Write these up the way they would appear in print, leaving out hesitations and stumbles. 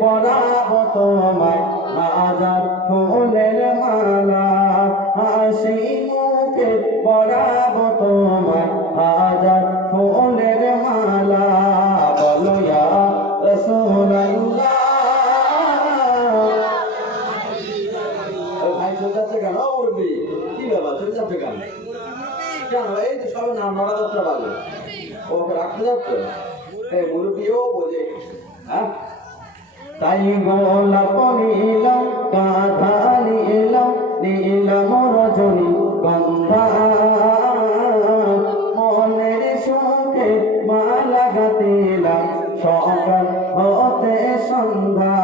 পরাবো তোমায় হাজার ফুলের মালা, হাসি মুখে পরাবো তোমায় হাজার ফুলের মালা। বলো ইয়া রাসূলুল্লাহ। ভাই চলে যাচ্ছে কেন? উঠবি কি ব্যাপার, চলে যাচ্ছে কেন? কেন এই তো সবে না 9:10 বাজে, ওকে রাখতে যাচ্ছে। এই মুরব্বিও বোঝে। হ্যাঁ, তাই গোলাপ নিলাম কাঁধা নিলাম, নিলাম রজনী গন্ধা, মনের সুখে মালা গাঁথিলাম সকাল হতে সন্ধ্যা।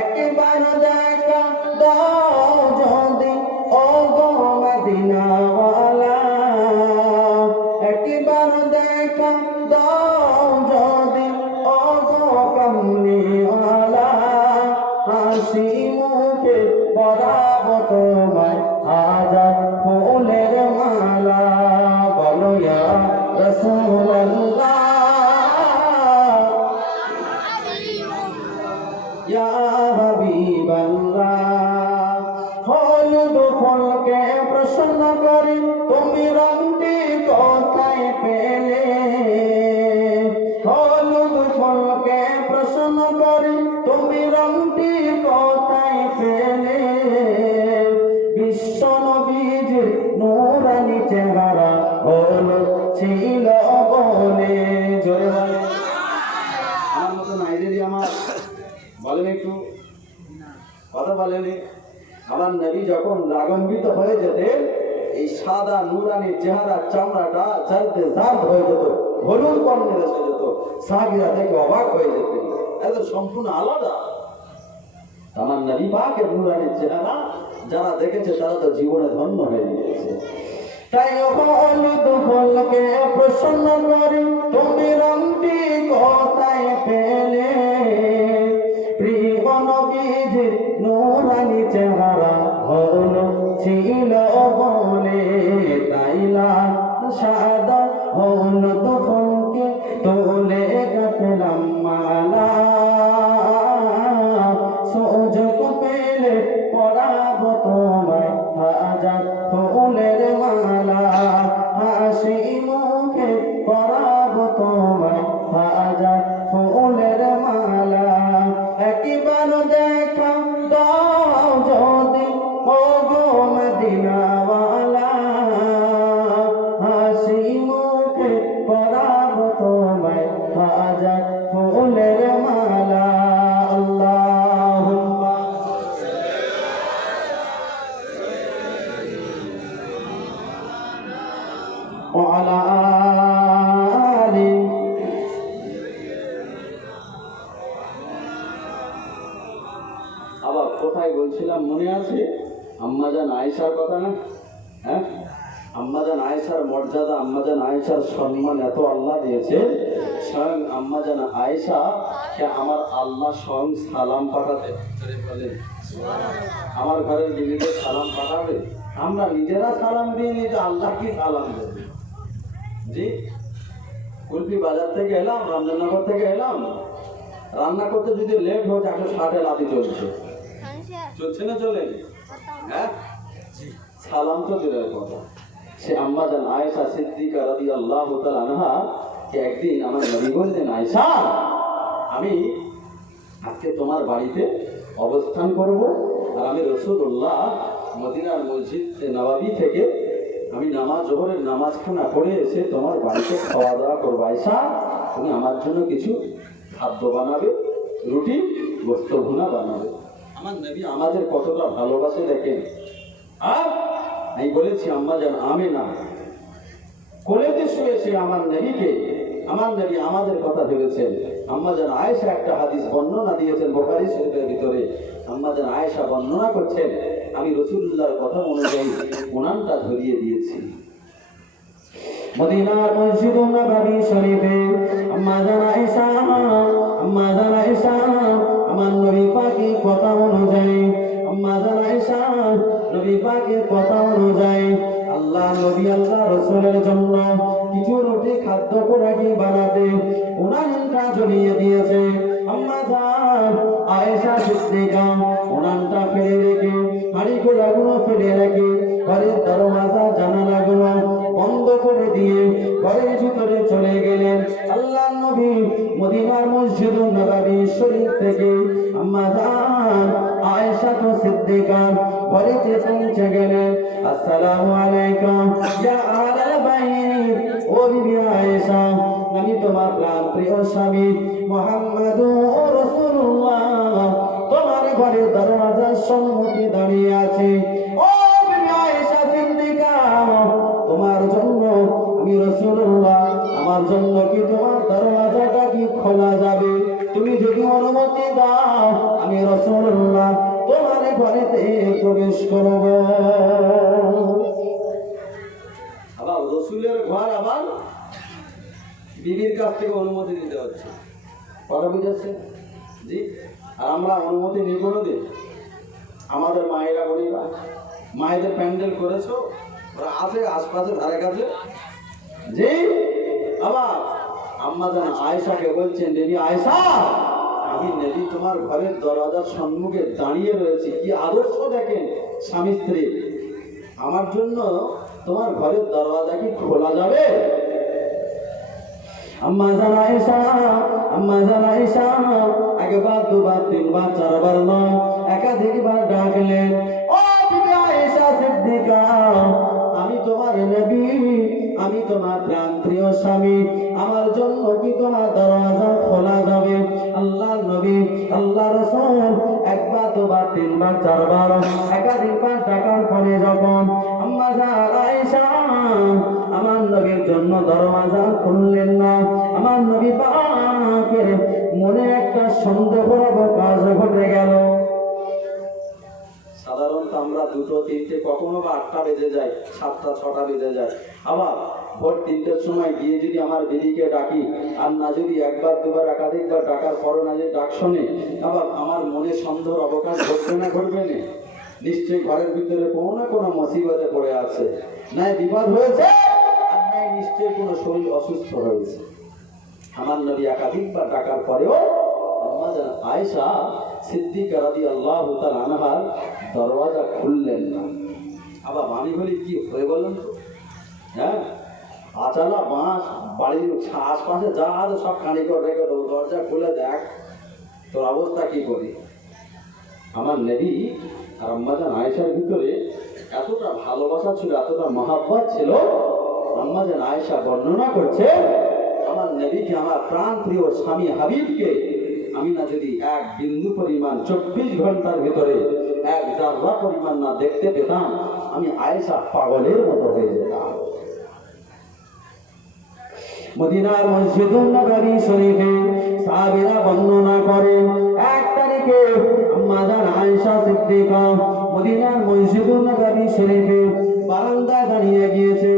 একবার দেখা দাও যদি ও গো মদিনাওয়ালা, একবার দেখা দাও যদি ও গো কমলিওয়ালা, হাসি মুখে পরাবো তোমায় হাজার ফুলের মালা। বলো ইয়া রাসূলুল্লাহ, ইয়া হাবিবাল্লাহ। হলুদ ফুলকে প্রশ্ন করি তুমি রংটি কোথায় পেলে, হলুদ ফুলকে প্রশ্ন করি তুমি রংটি কোথায় পেলে, বিশ্ব নবীজির নূরানি চেহারা হলুদ ছিল বলে। জোরে বলে আমার মতো নাইজেরিয়া আমার বলেন একটু কথা বলেনি। আমার নবী যখন রাগান্বিত হয়ে যেতেন, এই সাদা নুরানি চেহারা চামড়াটা জালতে জাল হয়ে যেত, হলুদ বর্ণের এসে যেত, সাহাবীরা দেখে অবাক হয়ে যেতেন, এত সম্পূর্ণ আলাদা। আমার নবী পাকের নুরানি চেহারা যারা দেখেছে তারা তো জীবনে ধন্য হয়ে গিয়েছে। তাই হলুদ ফুলকে প্রসন্ন করি তুমি রংটি কোথায় পেলে, প্রিয় নবীজির নূরানি চেহারা হলুদ ছিল বলে, তাইলা সাদা হলুদ ফুলকে তোলে গাঁথলাম মালা, সুযোগ পেলে পরাবো তোমায় হাজার ফুলের মালা, হাসি মুখে পরাবো তোমায় হাজার ফুলের মালা। একবার দেখা দাও যদি ও গো মদিনাওয়ালা, হাসি মুখে পরাবো তোমায় হাজার ফুলের মালা। আল্লাহুম্মা ওয়া আলা আলি। আবার কোথায় বলছিলাম মনে আছে? আম্মাজান আয়েশার কথা না? হ্যাঁ, আম্মাজান আয়েশার মর্যাদা, আম্মাজান আয়েশার সম্মান এত আল্লাহ দিয়েছে, স্বয়ং আম্মাজান আয়েশা কে আমার আল্লাহ স্বয়ং সালাম পাঠাতে বলেন, আমার ঘরের বিবিকে সালাম পাঠাবে। আমরা নিজেরা সালাম দিয়ে নিতে আল্লাহ কি সালাম দেবে? জি, কুলপি বাজার থেকে এলাম, রমজাননগর থেকে এলাম, রান্না করতে যদি লেট হচ্ছে 160 লাদি চলছে, চলছে না চলে? হ্যাঁ, সালাম তো দূরের কথা। সে আম্মাজান আয়েশা সিদ্দিকা রাদিয়াল্লাহু তাআলা আনহা কে একদিন আমার নবী বললেন, আয়েশা আমি আজকে তোমার বাড়িতে অবস্থান করব, আর আমি রাসূলুল্লাহ মদিনার মসজিদ নববী থেকে আমি জোহরের নামাজখানা পড়ে এসে তোমার বাড়িতে খাওয়া দাওয়া করবো। আয়েশা তুমি আমার জন্য কিছু খাদ্য বানাবে, রুটি গোস্ত ভুনা বানাবে। আমার নবী আমাদের কতটা ভালোবাসে দেখেন। আর আমি বলেছি আম্মাজান আমেনা কোলেতে শুয়েছে আমার নবীকে, আমার নবী আমাদের কথা ভেবেছেন। আম্মাজান আয়েশা একটা হাদিস বর্ণনা দিয়েছেন বুখারী শরীফের ভিতরে। আম্মাজান আয়েশা বর্ণনা করছেন, আমি রাসূলুল্লাহর কথা অনুযায়ী উনানটা ধরিয়ে দিয়েছি। মদিনার মসজিদ নববী শরীফে আম্মাজান আয়েশা আমার নবী পাকের কথা অনুযায়ী, আম্মাজান আয়েশা নবী পাকের কথা অনুযায়ী আল্লাহ নবী আল্লাহ রাসূলের জন্য কিছু রুটি খাদ্য পোড়াকি বানাতে উনানটা জ্বলিয়ে দিয়েছে। আম্মাজান সিদ্দিকা উনানটা ফেলে রেখে হাড়ি খোলাগুলো ফেলে রেখে ঘরের দরওয়াজা জানালাগুলো বন্ধ করে দিয়ে ঘরের ভিতরে চলে গেলেন। আল্লাহ নবী মদিনার মসজিদ নববী শরীফ থেকে আম্মা জান আয়েশা সিদ্দিকা ঘরেতে পৌঁছে গেলেন। আসসালামু আলাইকুম ইয়া আহলাল বাইত, ও বিবি আয়েশা, আমি তোমার প্রাণ প্রিয় স্বামী মুহাম্মাদুর রাসূলুল্লাহ তোমার ঘরের দরওয়াজার সম্মুখে দাঁড়িয়ে আছি। ও বিবি আয়েশা সিদ্দিকা, তোমার জন্য আমি রাসূলুল্লাহ, আমার জন্য কি তোমার দরওয়াজাটা কি খোলা যাবে? তুমি যদি অনুমতি দাও আমি রাসূলুল্লাহ তোমার ঘরেতে প্রবেশ করব। আবার রাসূলের ঘর আবার বিবির কাছ থেকে অনুমতি নিতে হচ্ছে, কথা বুঝেছে জি? আর আমরা অনুমতি নিই কোনোদিন? আমাদের মায়েরা বলিবা, মায়েদের প্যান্ডেল করেছো, ওরা আছে আশপাশে ধারে কাছে জি। আবার আম্মা জান আয়েশাকে বলছেন, নবী আয়েশা, আমি নবী তোমার ঘরের দরজার সম্মুখে দাঁড়িয়ে রয়েছি, কি আদর্শ দেখেন স্বামী স্ত্রী, আমার জন্য তোমার ঘরের দরজা কি খোলা যাবে? আম্মা জান আয়েশা একবার দুবার তিনবার চারবার নয় একাধিকবার ডাকলেন, ও বিবি আয়েশা সিদ্দিকা, আমি তোমার নবী, আমি তোমার প্রাণ প্রিয় স্বামী, আমার জন্য কি তোমার দরজা খোলা যাবে? আল্লাহ নবী আল্লাহ রাসূল একবার দুবার তিনবার চারবার একাধিকবার ডাকার পরে যখন আম্মা জান আয়েশা আমার নবীর জন্য দরওয়াজা খুললেন না, আমার নবী পাকের মনে একটা সন্দেহের অবকাশ ঘটে গেল। সাধারণত আমরা দুটো তিনটে কখনো বা 8টা বেজে যায়, 7টা 6টা বেজে যায়, আবার ভোর 3টের সময় গিয়ে যদি আমার দিদিকে ডাকি আর না যদি একবার দুবার একাধিকবার ডাকার পরও না যে ডাক শোনে, আবার আমার মনে সন্দেহের অবকাশ ঘটবে না ঘটবে না? নিশ্চয়ই ঘরের ভিতরে কোনো না কোনো মুসিবতে পড়ে আছে, নাই বিপদ হয়েছে আর নাই নিশ্চয়ই কোনো শরীর অসুস্থ হয়েছে। আমার নবী একাধিকবার ডাকার পরেও আম্মা জান আয়েশা সিদ্দিকা রাদিয়াল্লাহু তাআলা আনহার দরওয়াজা খুললেন না। আবার আমি বলি কি হয়ে বলেন তো? হ্যাঁ, আচালা বাঁশ বাড়ির আশপাশে যা আছে সব কাঁড়ি করে রেখে দেবো, দরজা খুলে দেখ তোর অবস্থা কি করি? আমার নবী আর আম্মা জান আয়েশার ভিতরে এতটা ভালোবাসা ছিল, এতটা মহাব্বত ছিল, আম্মা জান আয়েশা বর্ণনা করছে, আমার নবীকে, আমার প্রাণ প্রিয় স্বামী হাবিবকে আমি না যদি এক বিন্দু পরিমাণ 24 ঘন্টার ভিতরে এক জাররা পরিমাণ না দেখতে পেতাম, আমি আয়েশা পাগলের মতো হয়ে যেতাম। মদিনার মসজিদুন নববী শরীফে সাহাবীরা বর্ণনা করে, 1 তারিখে আম্মা জান আয়েশা সিদ্দিকা মদিনার মসজিদুন নববী শরীফে বারান্দায় দাঁড়িয়ে গিয়েছে।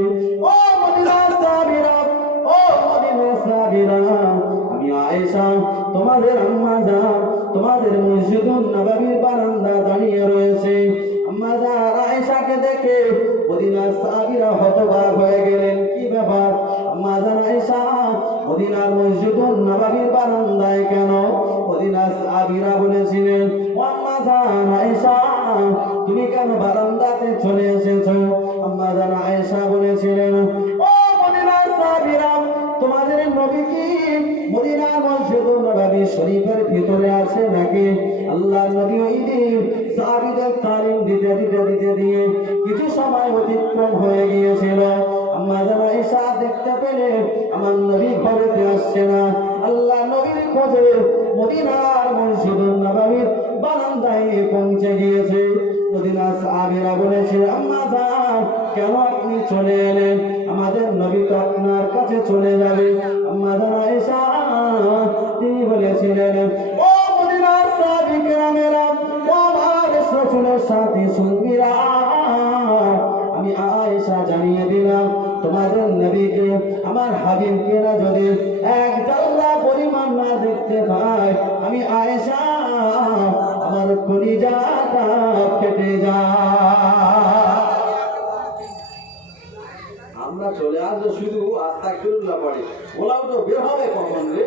ও মদিনার সাহাবীরা, ও মদিনার সাহাবীরা, আমি আয়েশা তোমাদের আম্মা জান তোমাদের মসজিদুন নববীর বারান্দায় দাঁড়িয়ে রয়েছে। আম্মা জান আয়েশাকে দেখে মদিনার সাহাবীরা হতবাক হয়ে গেলেন, কি ব্যাপার? আম্মা জান আয়েশা মদিনার মসজিদুন নববীর বারান্দায় কেন? মদিনার সাহাবীরা বলেছিলেন, ও আম্মা জান আয়েশা, তুমি কেন বারান্দাতে চলে এসেছো? আম্মা জান আয়েশা বলেছিলেন, ও মদিনার সাহাবীরা, তোমাদের নবী কি মদিনার মসজিদুন নববী শরীফের ভিতরে আছে নাকি? আল্লাহর নবী ওই দিন সাহাবীদের তালিম দিতে দিয়ে কিছু সময় অতিক্রম হয়ে গিয়েছিল। আম্মা জান আয়েশা দেখতে পেলেন আমার নবী ঘরেতে আসছে না। আল্লাহ নবীর খোঁজে মদিনার মসজিদুন নববীর বারান্দায় পৌঁছে গিয়েছে। মদিনার সাহাবীরা বলেছে, আম্মা জান কেন আপনি চলে এলেন? আমাদের নবী তো আপনার কাছে চলে যাবে। আম্মা জান আয়েশা তিনি বলেছিলেন, ও মদিনার সাহাবী কেরামেরা, ও আমার রাসূলের সাথী সঙ্গীরা, আমি আয়েশা জানিয়ে দিলাম তোমাদের নবীকে, আমার হাবিবকে না যদি এক জাররা পরিমাণ না দেখতে পাই, আমি আয়েশা আমার কলিজাটা ফেটে যায়। আমরা চলে আসবো শুধু আস্তাগফিরুল্লাহ পড়ে, ওলাও তো বের হবে কখন রে?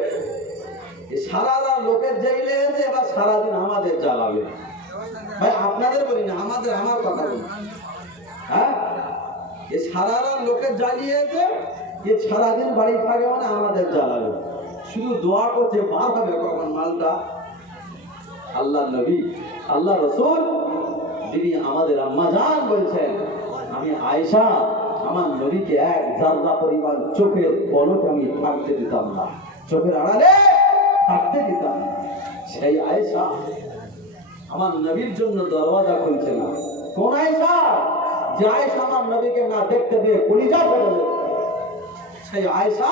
এই সারা রাত লোকের জেলে এসে এবার সারাদিন আমাদের জ্বালাবে। ভাই আপনাদের বলি না, আমার কথা বলি। হ্যাঁ, এই সারা রাত লোকের জ্বালিয়েছে, যে সারাদিন বাড়ি থাকে মানে আমাদের জ্বালাবে, শুধু দোয়া করছে বার হবে কখন মালটা। আল্লাহ নবী, আল্লাহ রসুল, তিনি আমাদের আম্মা জান বলছেন, আমি আয়েশা আমার নবীকে এক জাররা পরিমাণ চোখের পলক আমি থাকতে দিতাম না, চোখের আড়ালে থাকতে দিতাম না। সেই আয়েশা আমার নবীর জন্য দরওয়াজা খুলছে না। কোন আয়েশা? যে আয়েশা আমার নবীকে না দেখতে পেয়ে কলিজা ফেলে যেত, সেই আয়েশা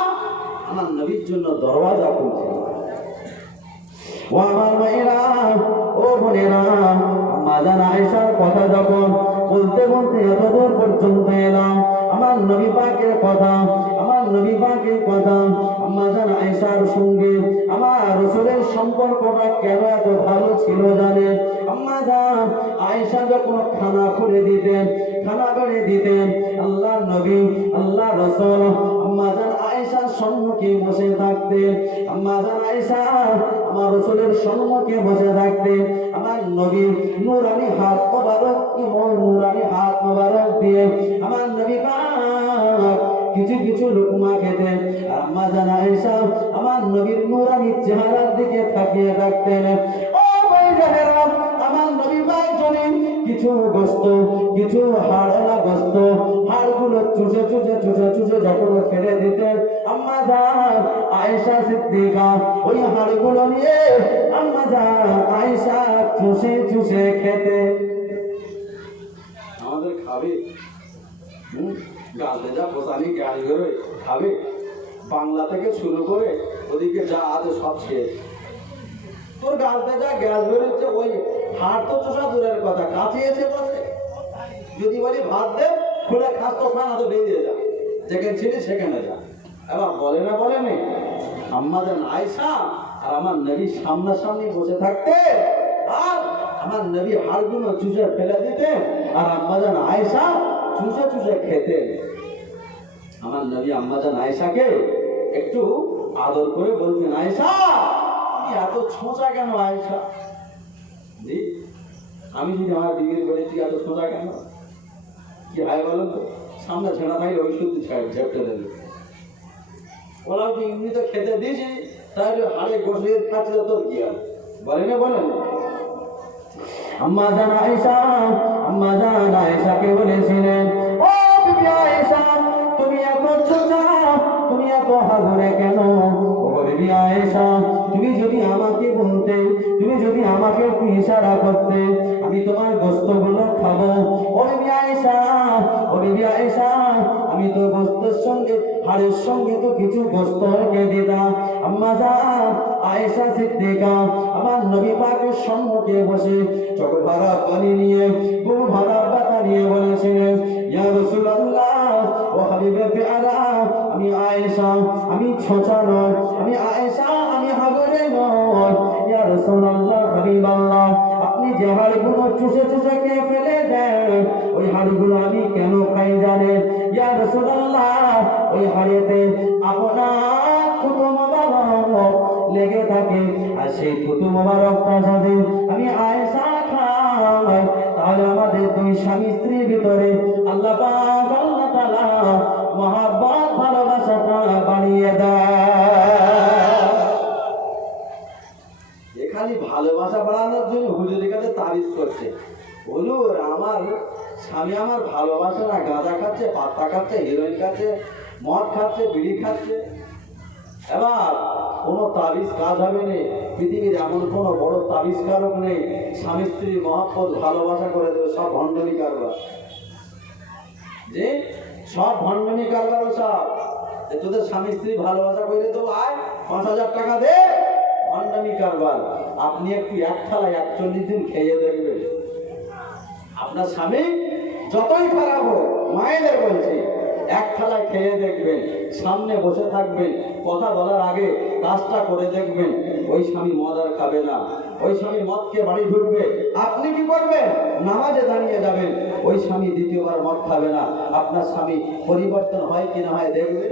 আমার নবীর জন্য দরওয়াজা খুলছে না। ও আমার মায়েরা, ও বোনেরা, আম্মা জান আয়েশার কথা যখন বলতে বলতে এতদূর পর্যন্ত এলাম, আমার নবী পাকের কথা, আমার নবী পাকের কথা, আম্মা জান আয়েশার সঙ্গে আমার রাসূলের সম্পর্কটা কেন এত ভালো ছিল জানেন? আম্মা জান আয়েশা যখন খানা খুলে দিতেন, খানা বেড়ে দিতেন, আল্লাহ নবী, আল্লাহ রাসূল আম্মা জান আয়েশার সম্মুখে বসে থাকতেন। আম্মা জান আয়েশা আমার রাসূলের সম্মুখে বসে থাকতেন। আমার নবী নূরানি হাত মোবারক, নূরানি হাত মোবারক দিয়ে আমার নবী পাক কিছু কিছু লুকমা খেতেন। আর আম্মা জান আয়েশা আমার নবীর নূরানি চেহারার দিকে তাকিয়ে থাকতেন। ও ভাইজানেরা, আমার নবী পাক জানেন কিছু গোশত, কিছু হাড়ওয়ালা গোশত, হাড়গুলো চুষে চুষে চুষে চুষে যখন ফেলে দিতেন, আম্মা জান আয়েশা সিদ্দিকা ওই হাড়গুলো নিয়ে আম্মা জান আয়েশা চুষে চুষে খেতে। আমাদের খাবে, গালে যা পোষানি গাড়ি বেরোয় খাবে, বাংলা থেকে শুরু করে ওদিকে যা আছে সব শেষ। তোর গালতে যা গ্যাস বেরোচ্ছে, ওই হাড় তো চোষা দূরের কথা, কাছে এসে বসে। যদি বলি ভাত দে, খুলে খাস তো খানা তো বেরিয়ে যা, যেখানে ছিলি সেখানে যা। এবার বলে না, বলে নেই আম্মা জান আয়েশা আর আমার নবী সামনাসামনি বসে থাকতে, আর আমার নবী হাড়গুলো চুষে ফেলে দিতেন, আর আম্মা জান আয়েশা চুষে চুষে খেতেন। আমার নবী আম্মা জান আয়েশাকে একটু আদর করে বলতেন, আয়েশা তুমি এত ছোঁচা কেন? আয়েশা জি, আমি যদি আমার বিয়ের বলেছি এত ছোঁচা কেন? কি হয় বলেন তো? সামনে ছেঁড়া থাকলে ওই শুধু ঝেপটে দেবে। ওরা তো এমনি তো খেতে দিয়েছি, তাহলে হাড়ে বসে খাচ্ছে তোর কি আর বলেন? বলেন আম্মা জান আয়েশা, আম্মা জান আয়েশাকে বলেছিলেন, ও বিবি আয়েশা তুমি এত ছোঁচা, তুমি এত হাগুরে কেন? ও বিবি আয়েশা তুমি যদি আমাকে বলতে, তুমি যদি আমাকে একটু ইশারা করতে, আমি তোমার গোশতগুলো খাবো। ও বিবি আয়েশা, ও বিবি আয়েশা আমি তো গোশতের সঙ্গে হাড়ের সঙ্গে তো কিছু গোশত রেখে দিতাম। আম্মা জান আয়েশা সিদ্দিকা আমার নবী পাকের সম্মুখে বসে চোখ ভরা পানি নিয়ে, বুক ভরা ব্যথা নিয়ে বলেছিলেন, ইয়া রাসূলুল্লাহ, ও হাবিবে পেয়ারা, আমি আয়েশা, আমি ছোঁচা নয়, আমি আয়েশা, আমি হাগুরে নয়। ইয়া রাসূলুল্লাহ, হাবিবাল্লাহ, আপনি যে হাড়গুলো চুষে চুষে খেয়ে ফেলে দেন, ওই হাড়গুলো আমি কেন খাই জানেন? ইয়া রাসূলুল্লাহ, ওই হাড়েতে আপনার থুতু মোবারক লেগে থাকে, আর সেই থুতু মোবারকটা যদি আমি আয়েশা খাই, তাহলে আমাদের দুই স্বামী স্ত্রীর ভিতরে আল্লাহ পাক, আল্লাহ তাআলা মহব্বত ভালোবাসাটা বাড়িয়ে দেয়। এখানে ভালোবাসা বাড়ানোর জন্য হুজুরের কাছে তাবিজ করছে, হুজুর আমার স্বামী আমার ভালোবাসে না, গাঁজা খাচ্ছে, পাত্তা খাচ্ছে, হিরোইন খাচ্ছে, মদ খাচ্ছে, বিড়ি খাচ্ছে। এবার কোনো তাবিজ কাজ হবে না, পৃথিবীর এমন কোনো বড় তাবিজ কারক নেই স্বামী স্ত্রী মহব্বত ভালোবাসা করে দেবে। সব ভণ্ডামি কারবার, যে সব ভণ্ডামি কারবার, সব তোদের স্বামী স্ত্রী ভালোবাসা করে দেবো, আয় ৫,০০০ টাকা দে, ভণ্ডামি কারবার। আপনি একটু এক থালায় ৪১ দিন খেয়ে দেখবেন, আপনার স্বামী যতই খারাপ হোক, মায়েদের বলছি, এক থালায় খেয়ে দেখবেন, সামনে বসে থাকবেন, কথা বলার আগে কাজটা করে দেখবেন, ওই স্বামী মদ আর খাবে না, ওই স্বামী মদকে বাড়ি ঢুকবে, আপনি কি করবেন? নামাজে দাঁড়িয়ে যাবেন, ওই স্বামী দ্বিতীয়বার মদ খাবে না। আপনার স্বামী পরিবর্তন হয় কি না হয় দেখবে।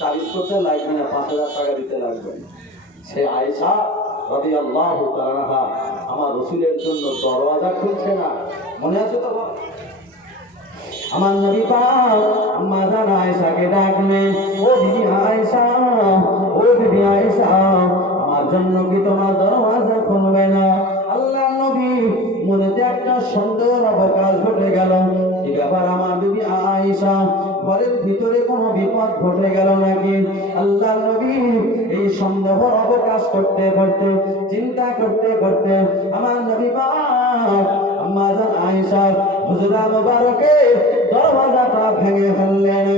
তাবিজ করতে লাগবে না, ৫,০০০ টাকা দিতে লাগবে। সেই আয়েশা রাদিয়াল্লাহু তাআলা আনহা আমার রাসূলের জন্য দরওয়াজা খুলছে না, মনে আছে তো? আমার নবী পাক আম্মা জান আয়েশাকে ডাকলেন, ও বিবি আয়েশা, ও বিবি আয়েশা, আমার জন্য কি তোমার দরওয়াজা খুলবে না? আল্লাহ নবী মনেতে একটা সন্দেহের অবকাশ ঘটে গেল, কি ব্যাপার আমার বিবি আয়েশা, ঘরের ভিতরে কোনো বিপদ ঘটে গেল নাকি? আল্লাহ নবী এই সন্দেহের অবকাশ করতে করতে, চিন্তা করতে করতে আমার নবী পাক আম্মা জান আয়েশার হুজরা মুবারকে দরওয়াজাটা ভেঙে ফেললেন।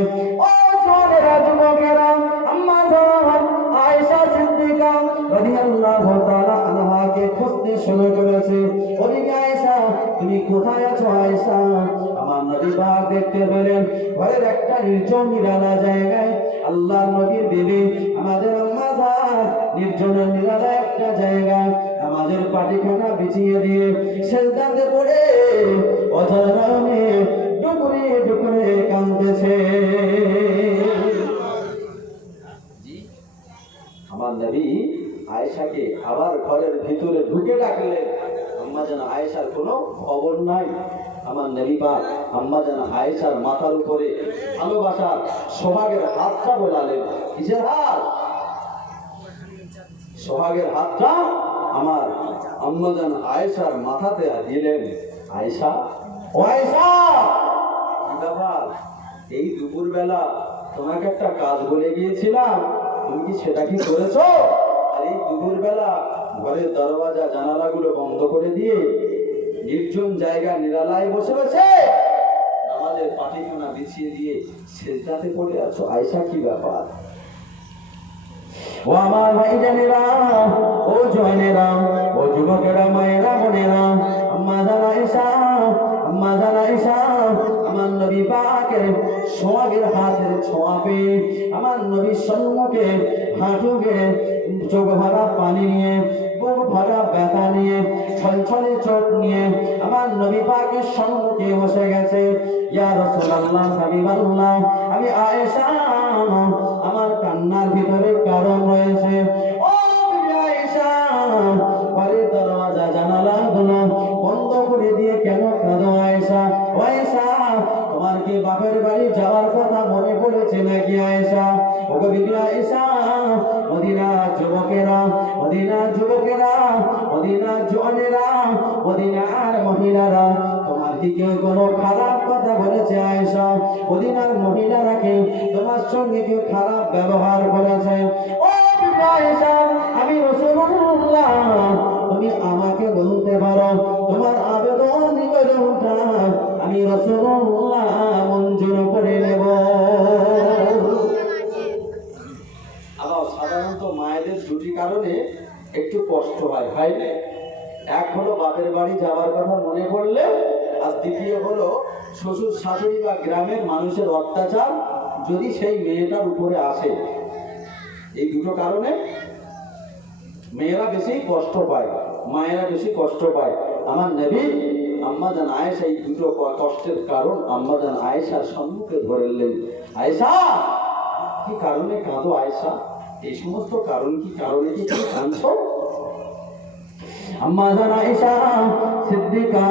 ও জওয়ানেরা, যুবকেরা, আম্মা জান আয়েশা সিদ্দিকা রাদিয়াল্লাহু তাআলা আনহাকে খুঁজতে শুরু করেছে। ও বিবি আয়েশা, তুমি কোথায় আছো আয়েশা? আমার নবী পাক দেখতে পেলেন ঘরের একটা নির্জন নিরালা জায়গায় আল্লাহর নবীর বিবি আমাদের আম্মা জান নির্জন নিরালা একটা জায়গায় নামাজের পাটিখানা বিছিয়ে দিয়ে সেজদাতে পড়ে অঝরণে ডুকরে ডুকরে কাঁদতেছে। আমার নবী আয়েশাকে আবার ঘরের ভিতরে ঢুকে ডাকলেন। আম্মা জান আয়েশার কোনো খবর নাই। আমার নবী পাক আম্মা জান আয়েশার মাথার উপরে ভালোবাসার সোহাগের হাতটা বোলালেন। কিসের হাত? সোহাগের হাতটা আমার আম্মা জান আয়েশার মাথাতে দিলেন। আয়েশা, ও আয়েশা, কি ব্যাপার? এই দুপুরবেলা তোমাকে একটা কাজ বলে গিয়েছিলাম, তুমি কি সেটা কি করেছো? আর এই দুপুরবেলা ঘরের দরওয়াজা জানালাগুলো বন্ধ করে দিয়ে নির্জন জায়গা নিরালায় বসে বসে নামাজের পাটিখানা বিছিয়ে দিয়ে সেজদাতে পড়ে আছো। আয়েশা, কি ব্যাপার? ও আমার ভাইজানেরা, ও জওয়ানেরা, ও যুবকেরা, মায়েরা, বোনেরা, আম্মা জান আয়েশা, আম্মা জান আয়েশা আমার নবী পাকের সোহাগের হাতের ছোঁয়া পেয়ে আমার নবীর সম্মুখে হাঁটু গেড়ে চোখ ভরা পানি নিয়ে, বুক ভরা ব্যথা নিয়ে, ছলছলে চোখ নিয়ে আমার নবী পাকের সম্মুখে বসে গেছে। ইয়া রাসূলুল্লাহ, হাবিবাল্লাহ, আমি আয়েশা, আমার কান্নার ভিতরে কারণ রয়েছে। ও বিবি আয়েশা, ঘরের দরওয়াজা জানালাগুলো বন্ধ করে দিয়ে কেন কাঁদো আয়েশা? ও আয়েশা, তোমার কি বাপের বাড়ি যাওয়ার কথা মনে পড়েছে নাকি আয়েশা? ও বিবি আয়েশা, মদিনার যুবকেরা, মদিনার যুবকেরা, মদিনার জওয়ানেরা, মদিনার মহিলারা, তোমার কি কেউ কোনো খারাপ কথা বলেছে আয়েশা? মদিনার মহিলারা কি তোমার সঙ্গে কেউ খারাপ ব্যবহার করেছে? ও বিবি আয়েশা, আমি রাসূলুল্লাহ, তুমি আমাকে বলতে পারো, তোমার আবেদন নিবেদনটা আমি রাসূলুল্লাহ মঞ্জুর করে নেব। আবার সাধারণত মায়েদের দুটি কারণে একটু কষ্ট হয়, হয় না? এক হলো বাপের বাড়ি যাওয়ার কথা মনে পড়লে, আর দ্বিতীয় হলো শ্বশুর শাশুড়ি বা গ্রামের মানুষের অত্যাচার যদি সেই মেয়েটার উপরে আসে। এই দুটো কারণে মেয়েরা বেশি কষ্ট পায়, মায়েরা বেশি কষ্ট পায়। আমার নবী আম্মা জান আয়েশা এই দুটো কষ্টের কারণ আম্মা জান আয়েশার সম্মুখে ধরলেন। আয়েশা, কি কারণে কাঁদো আয়েশা? এই সমস্ত কারণ কি কারণে কি তুমি কাঁদছো? আম্মা জান আয়েশা সিদ্দিকা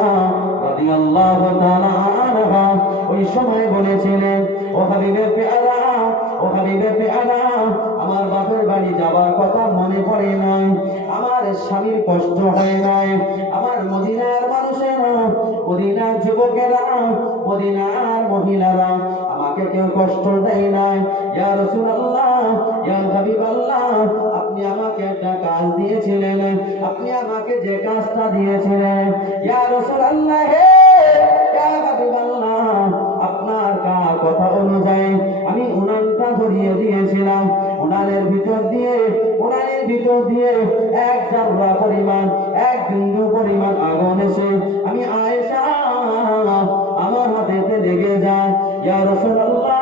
রাদিয়াল্লাহু তাআলা আনহা ওই সময় বলেছিলেন, ও হাবিবে পেয়ারা, ও হাবিবে পেয়ারা, আমার বাপের বাড়ি যাবার কথা মনে পড়ে নাই, আমার স্বামীর কষ্ট হয় নাই, আমার মদিনার মানুষেরা, মদিনার যুবকেরা, মদিনার মহিলারা আমাকে কেউ কষ্ট দেয় নাই। ইয়া রাসূলুল্লাহ, ইয়া হাবিবাল্লাহ, আপনি আমাকে একটা কাজ দিয়েছিলেন, আপনি আমাকে যে কাজটা দিয়েছিলেন, ইয়া রাসূলুল্লাহ, হে ইয়া হাবিবাল্লাহ, আপনার কথা অনুযায়ী আমি উনানটা ধরিয়ে দিয়েছিলাম। উনানের ভিতর দিয়ে এক জাররা পরিমাণ, এক বিন্দু পরিমাণ আগুন এসে আমি আয়েশা আমার হাতেতে লেগে যায়। ইয়া রাসূলুল্লাহ,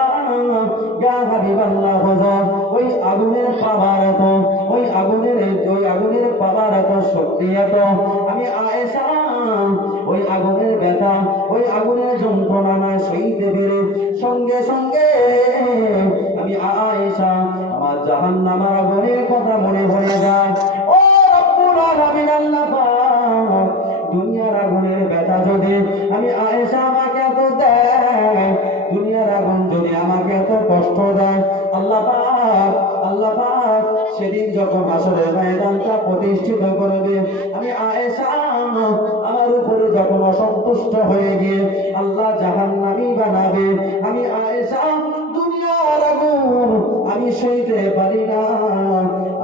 ইয়া হাবিবাল্লাহ, হুজুর, ওই আগুনের পাওয়ার এত, ওই আগুনের পাওয়ার এত শক্তি এত, আমি আয়েশা ওই আগুনের ব্যথা, ওই আগুনের যন্ত্রণা না সইতে পেরে সঙ্গে সঙ্গে আমি আয়েশা আমার জাহান্নামের আগুনের কথা মনে পড়ে যায়। ও রব্বুল আলামিন আল্লাহ পাক, দুনিয়ার আগুনের ব্যথা যদি আমি আয়েশা আমাকে এত দেয়, দুনিয়ার আগুন যদি আমাকে এত কষ্ট দেয়, আল্লাহ পাক, আল্লাহ পাক সেদিন যখন হাসরের ময়দানটা প্রতিষ্ঠিত করবে, আমি আয়েশা আমার উপরে যখন অসন্তুষ্ট হয়ে গিয়ে আল্লাহ জাহান্নামী বানাবে, আমি আয়েশা দুনিয়ার আগুন আমি সইতে পারি না।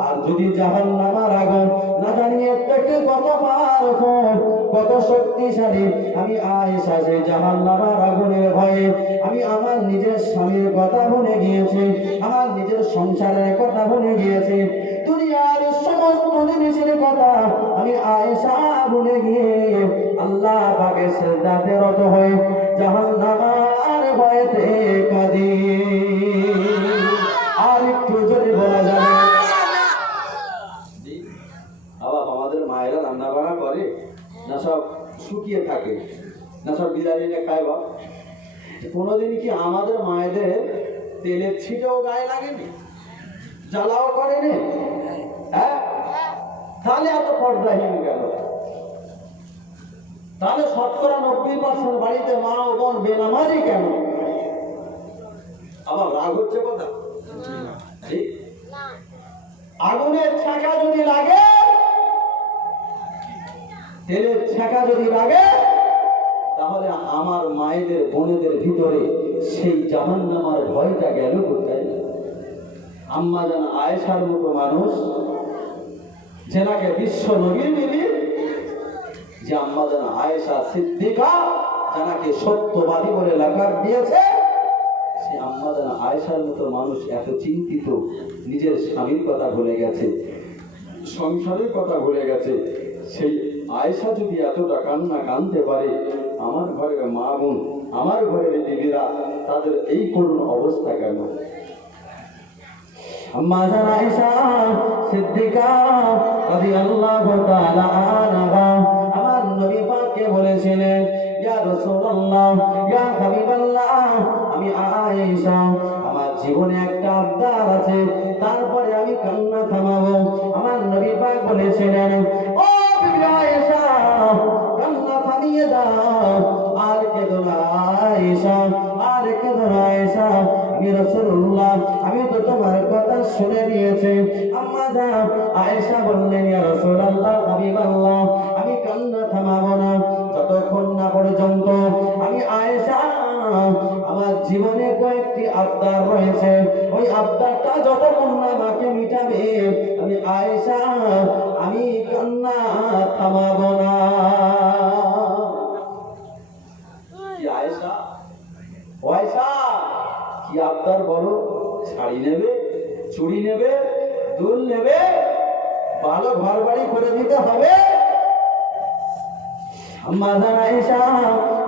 আর যদি জাহান্নামের আগুন না জানি এর থেকে কত পাওয়ারফুল, কত শক্তিশালী, আমি আয়েশা সেই জাহান্নামের আগুনের ভয়ে আমি আমার নিজের স্বামীর কথা ভুলে গিয়েছি, আমার নিজের সংসারের কথা ভুলে গিয়েছি, দুনিয়ার সমস্ত জিনিসের কথা আমি আয়েশা ভুলে গিয়ে আল্লাহ পাকের সিজদাতে রত হয়ে জাহান্নামের ভয়েতে কাঁদি। আর একটু যদি বলা যাবে, আবার আমাদের মায়েরা রান্না বান্না করে না, সব শুকিয়ে থাকে না, সব বিরিয়ানিটা খায়। বা কোনোদিন কি আমাদের মায়েদের তেলের ছিটেও গায়ে লাগেনি, জ্বালাও করেনি? হ্যাঁ, তাহলে এত পর্দাহীন গেল। তাহলে 90% বাড়িতে মা ও বোন বেনামাজি কেন? আবার রাগ হচ্ছে কথা। আগুনের ছ্যাঁকা যদি লাগে, তেলের ছ্যাঁকা যদি লাগে, তাহলে আমার মায়েদের বোনেদের ভিতরে সেই জাহান্নামের ভয়টা গেল কোথায়? আম্মা জান আয়েশার মতো মানুষ, যেনাকে বিশ্ব নবীর বিবি, যে আম্মা জান আয়েশা সিদ্দিকা, যাকে সত্যবাদী বলে লাকাব দিয়েছে, সেই আম্মা জান আয়েশার মতো মানুষ এত চিন্তিত, নিজের স্বামীর কথা ভুলে গেছে, সংসারের কথা ভুলে গেছে। সেই আয়েশা যদি এতটা কান্না কাঁদতে পারে, আমার ঘরের মা বোন, আমার ঘরের দিদিরা, তাদের এই করুণ অবস্থা কেন? আম্মা জান আয়েশা সিদ্দিকা রাদিয়াল্লাহু তাআলা আনহা আমার নবী পাককে বলেছিলেন, ইয়া রাসূলুল্লাহ, ইয়া হাবিবাল্লাহ, আমি আয়েশা, আমার জীবনে একটা আবদার আছে, তারপরে আমি কান্না থামাবো। আমার নবী পাক বলেছিলেন, ও বিবি আয়েশা, কান্না থামিয়ে দাও, আর কেঁদো না আয়েশা, আর কেঁদো না আয়েশা, আমি রাসূলুল্লাহ, আমি তো তোমার কথা শুনে নিয়েছি। আম্মা জান আয়েশা বললেন, ইয়া রাসূলুল্লাহ, হাবিবাল্লাহ, আমি কান্না থামাবো না যতক্ষণ না পর্যন্ত আমি আয়েশা, আমার জীবনে কয়েকটি আবদার রয়েছে, ওই আবদারটা যতক্ষণ না আমাকে মিটাবে, আমি আয়েশা, আমি কান্না থামাবো না। কি আয়েশা, ও আয়েশা, কি আবদার বলো? শাড়ি নেবে, চুড়ি নেবে, দুল নেবে, ভালো ঘর বাড়ি করে দিতে হবে? আম্মা জান আয়েশা,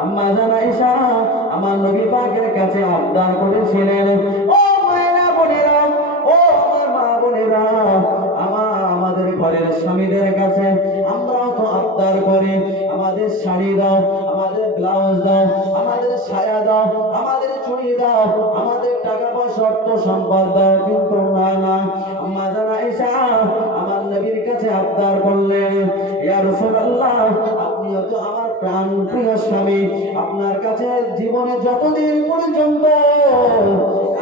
আম্মা জান আয়েশা আমার নবী পাকের কাছে আবদার করেছিলেন, ও মায়েরা বোনেরা, ও আমার মা বোনেরা, আমাদের ঘরের স্বামীদের কাছে আমরাও তো আবদার করি, আমাদের শাড়ি দাও, আমাদের ব্লাউজ দাও, আমাদের সায়া দাও, আমাদের চুড়ি দাও, আমাদের টাকা পয়সা অর্থ সম্পদ দাও, কিন্তু না না, আম্মা জান আয়েশা আমার নবীর কাছে আবদার করলেন, ইয়া রাসূলুল্লাহ, আপনিও তো আমার প্রাণ প্রিয় স্বামী, আপনার কাছে জীবনে যতদিন পর্যন্ত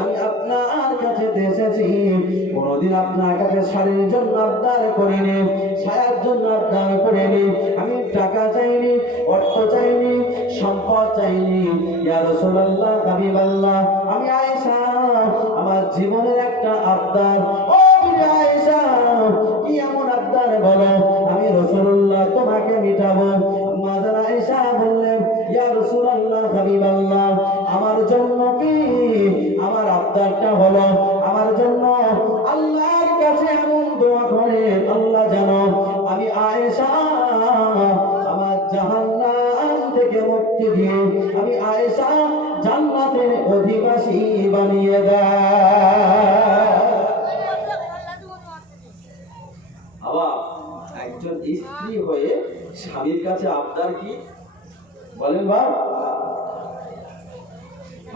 আমি আপনার কাছে এসেছি, কোনদিন আপনার কাছে শাড়ির জন্য আবদার করিনি, ছায়ার জন্য আবদার করিনি, আমি টাকা চাইনি, অর্থ চাইনি, সম্পদ চাইনি। ইয়া রাসূলুল্লাহ, হাবিবাল্লাহ, আমি আয়েশা, আমার জীবনের একটা আবদার, ও বিবি আয়েশা, কি এমন আবদার বলো, আমি রাসূলুল্লাহ তোমাকে মিটাবো। আম্মা জান আয়েশা বললেন, ইয়া রাসূলুল্লাহ, হাবিবাল্লাহ, আমার জন্য কি? আমার আবদারটা হলো, আমার জন্য আল্লাহর কাছে এমন দোয়া করেন, আল্লাহ জানো আমি আয়েশা আমার জাহান্নাম থেকে মুক্তি দিয়ে আমি আয়েশা জান্নাতের অধিবাসী বানিয়ে দেয়। আবার একজন স্ত্রী হয়ে স্বামীর কাছে আবদার কি বলেন? বা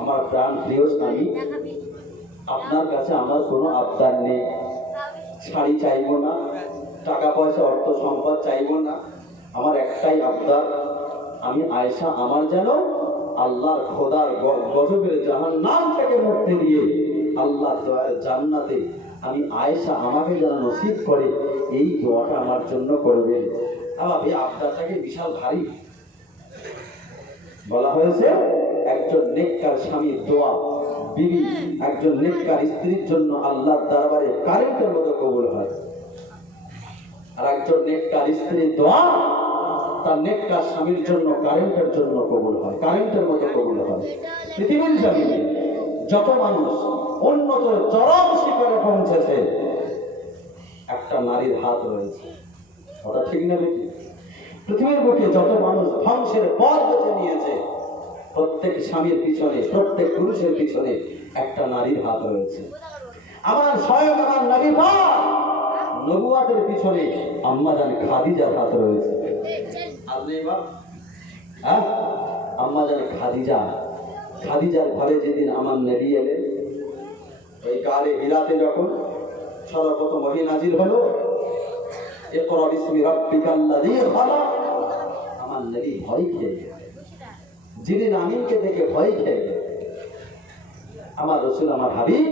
আমার প্রাণ প্রিয় স্বামী, আপনার কাছে আমার কোনো আবদার নেই, শাড়ি চাইবো না, টাকা পয়সা অর্থ সম্পদ চাইবো না। আমার একটাই আবদার, আমি আয়েশা আমার যেন আল্লাহর খোদার গজবের জাহান্নাম থেকে মুক্তি দিয়ে আল্লাহ দয়ার জান্নাতে আমি আয়েশা আমাকে যেন নসিব করে, এই দোয়াটা আমার জন্য করবেন। আবার এই আবদারটাকে বিশাল ভারী বলা হয়েছে। একজন নেককার স্বামীর দোয়া, বিবি একজন নেককার স্ত্রীর জন্য আল্লাহর দরবারে কারেন্টের মতো কবুল হয়। আর একজন নেককার স্ত্রীর দোয়া তার নেককার স্বামীর জন্য কারেন্টের জন্য কবুল হয়, কারেন্টের মতো কবুল হয়। পৃথিবীর জমিনে যত মানুষ উন্নত চরম শিখরে পৌঁছেছে, একটা নারীর হাত রয়েছে। কথা ঠিক না বেটি? পৃথিবীর বুকে যত মানুষ ধ্বংসের পথ বেছে নিয়েছে, প্রত্যেক স্বামীর পিছনে, প্রত্যেক পুরুষের পিছনে একটা নারীর হাত রয়েছে। আমার স্বয়ং আমার নবী পাক নবুয়াতের পিছনে আম্মা জান খাদিজার হাত রয়েছে। আর নেই বা হ্যাঁ, আম্মা জান খাদিজার ঘরে যেদিন আমার নবী এলেন, ওই গারে হিরাতে যখন সর্বপ্রথম ওহী নাজিল হলো, ইকরা বিসমি রাব্বিকাল্লাযী খালাক, আমার নবী ভয় খেয়ে গেলেন। যিনি আমিনকে দেখে ভয় খেয়ে গেলেন। আমার রাসূল, আমার হাবিব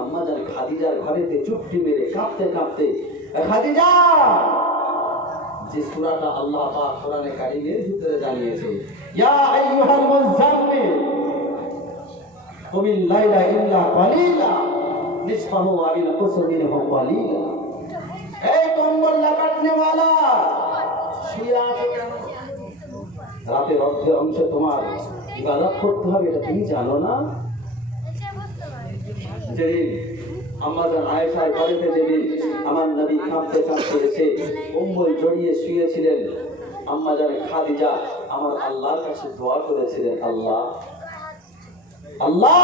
আম্মা জান খাদিজার ঘরেতে চুপটি মেরে কাঁপতে কাঁপতে, খাদিজা, যে সূরাটা আল্লাহ পাক কোরআনে কারীমের ভিতরে জানিয়েছে, ইয়া আইয়ুহাল মুযাম্মিল কুমিল লাইলা ইল্লা কালিলা নিসফাহু আও ইনকুস মিনহু কালিলা। এই কম্বল লাগাটনে ওয়ালা, শুয়ে আছো কেন? রাতের অংশ তোমার ইবাদত করতে হবে, এটা তুমি জানো না? যেদিন আম্মা জান আয়েশার বাড়িতে যেদিন আমার নবী কাঁপতে কাঁপতে এসে কম্বল জড়িয়ে শুয়েছিলেন, আম্মা জান খাদিজা আমার আল্লাহর কাছে দোয়া করেছিলেন, আল্লাহ আল্লাহ,